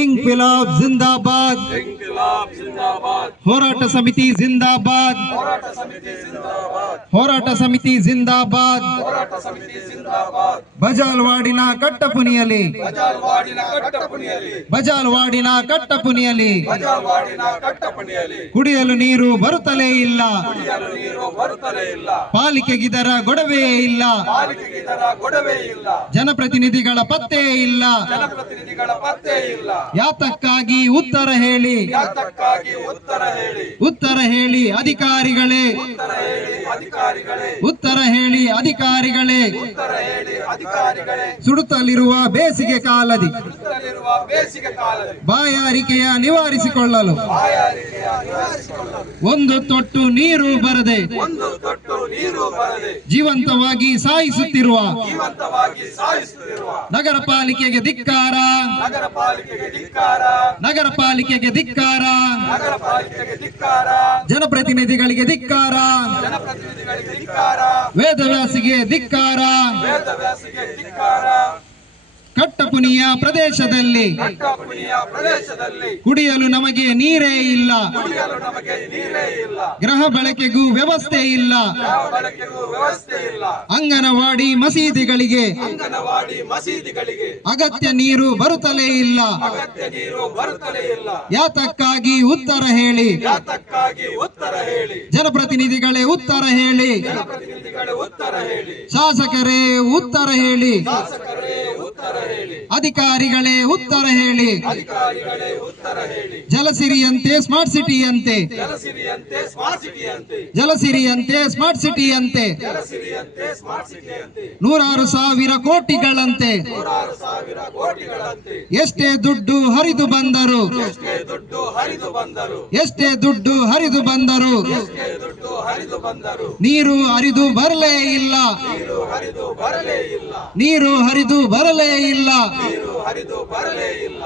ಇಂಕ್ಲಾಬ್ ಜಿಂದಾಬಾದ್. ಹೋರಾಟ ಸಮಿತಿ ಜಿಂದಾಬಾದ್. ಹೋರಾಟ ಸಮಿತಿ ಜಿಂದಾಬಾದ್. ಬಜಾಲ್ವಾಡಿನ ಕಟ್ಟಪುನಿಯಲ್ಲಿ. ಬಜಾಲ್ವಾಡಿನ ಕಟ್ಟಪುನಿಯಲ್ಲಿ. ಕುಡಿಯಲು ನೀರು ಬರುತ್ತಲೇ ಇಲ್ಲ. ಪಾಲಿಕೆಗಿದರ ಗೊಡವೆ ಇಲ್ಲ. ಜನಪ್ರತಿನಿಧಿಗಳ ಪತ್ತೆ ಇಲ್ಲ. ಜನಪ್ರತಿನಿಧಿಗಳ ಪತ್ತೆ ಇಲ್ಲ. ಯಾತಕ್ಕಾಗಿ ಉತ್ತರ ಹೇಳಿ? ಯಾತಕ್ಕಾಗಿ ಉತ್ತರ ಹೇಳಿ? ಉತ್ತರ ಹೇಳಿ ಅಧಿಕಾರಿಗಳೇ. ಉತ್ತರ ಹೇಳಿ ಅಧಿಕಾರಿಗಳೇ. ಉತ್ತರ ಹೇಳಿ ಅಧಿಕಾರಿಗಳೇ. ಉತ್ತರ ಹೇಳಿ ಅಧಿಕಾರಿಗಳೇ. ಸುಡುತ್ತಲಿರುವ ಬೇಸಿಗೆ ಕಾಲದಿ. ಸುಡುತ್ತಲಿರುವ ಬೇಸಿಗೆ ಕಾಲದಿ. ಬಾಯಾರಿಕೆಯ ನಿವಾರಿಸಿಕೊಳ್ಳಲು. ಬಾಯಾರಿಕೆಯ ನಿವಾರಿಸಿಕೊಳ್ಳಲು. ಒಂದು ತೊಟ್ಟು ನೀರು ಬರದೆ. ಒಂದು ತೊಟ್ಟು ನೀರು ಬರದೆ ಜೀವಂತವಾಗಿ ಸಾಯಿಸುತ್ತಿರುವ ಜೀವಂತವಾಗಿ ಸಾಯಿಸುತ್ತಿರುವ ನಗರ ಪಾಲಿಕೆಗೆ ಧಿಕ್ಕಾರ. ನಗರ ಪಾಲಿಕೆಗೆ ಧಿಕ್ಕಾರ. ನಗರ ಪಾಲಿಕೆಗೆ ಧಿಕ್ಕಾರ. ನಗರ ಪಾಲಿಕೆಗೆ ಧಿಕ್ಕಾರ. ಜನಪ್ರತಿನಿಧಿಗಳಿಗೆ ಧಿಕ್ಕಾರ. ಜನಪ್ರತಿನಿಧಿಗಳಿಗೆ ಧಿಕ್ಕಾರ. ವೇದವ್ಯಾಸಿಗೆ ಧಿಕ್ಕಾರ. ವೇದವ್ಯಾಸಿಗೆ ಧಿಕ್ಕಾರ. ಕಟ್ಟಪುನಿಯ ಪ್ರದೇಶದಲ್ಲಿ. ಕುಡಿಯಲು ನಮಗೆ ನೀರೇ ಇಲ್ಲ. ಗ್ರಹ ಬಳಕೆಗೂ ವ್ಯವಸ್ಥೆ ಇಲ್ಲ. ಅಂಗನವಾಡಿ ಮಸೀದಿಗಳಿಗೆ ಅಗತ್ಯ ನೀರು ಬರುತ್ತಲೇ ಇಲ್ಲ. ಯಾತಕ್ಕಾಗಿ ಉತ್ತರ ಹೇಳಿ. ಜನಪ್ರತಿನಿಧಿಗಳೇ ಉತ್ತರ ಹೇಳಿ. ಶಾಸಕರೇ ಉತ್ತರ ಹೇಳಿ. ಅಧಿಕಾರಿಗಳೇ ಉತ್ತರ ಹೇಳಿ. ಜಲಸಿರಿಯಂತೆ ಸ್ಮಾರ್ಟ್ ಸಿಟಿಯಂತೆ ಜಲಸಿರಿಯಂತೆ ಸ್ಮಾರ್ಟ್ ಸಿಟಿಯಂತೆ ನೂರಾರು ಸಾವಿರ ಕೋಟಿಗಳಂತೆ. ಎಷ್ಟೇ ದುಡ್ಡು ಹರಿದು ಬಂದರು. ಎಷ್ಟೇ ದುಡ್ಡು ಹರಿದು ಬಂದರು. ಹರಿದು ಬಂದರು. ನೀರು ಹರಿದು ಬರಲೇ ಇಲ್ಲ. ನೀರು ಹರಿದು ಬರಲೇ ಇಲ್ಲ. ನೀರು ಹರಿದು ಬರಲೇ ಇಲ್ಲ. ನೀರು ಹರಿದು ಬರಲೇ ಇಲ್ಲ.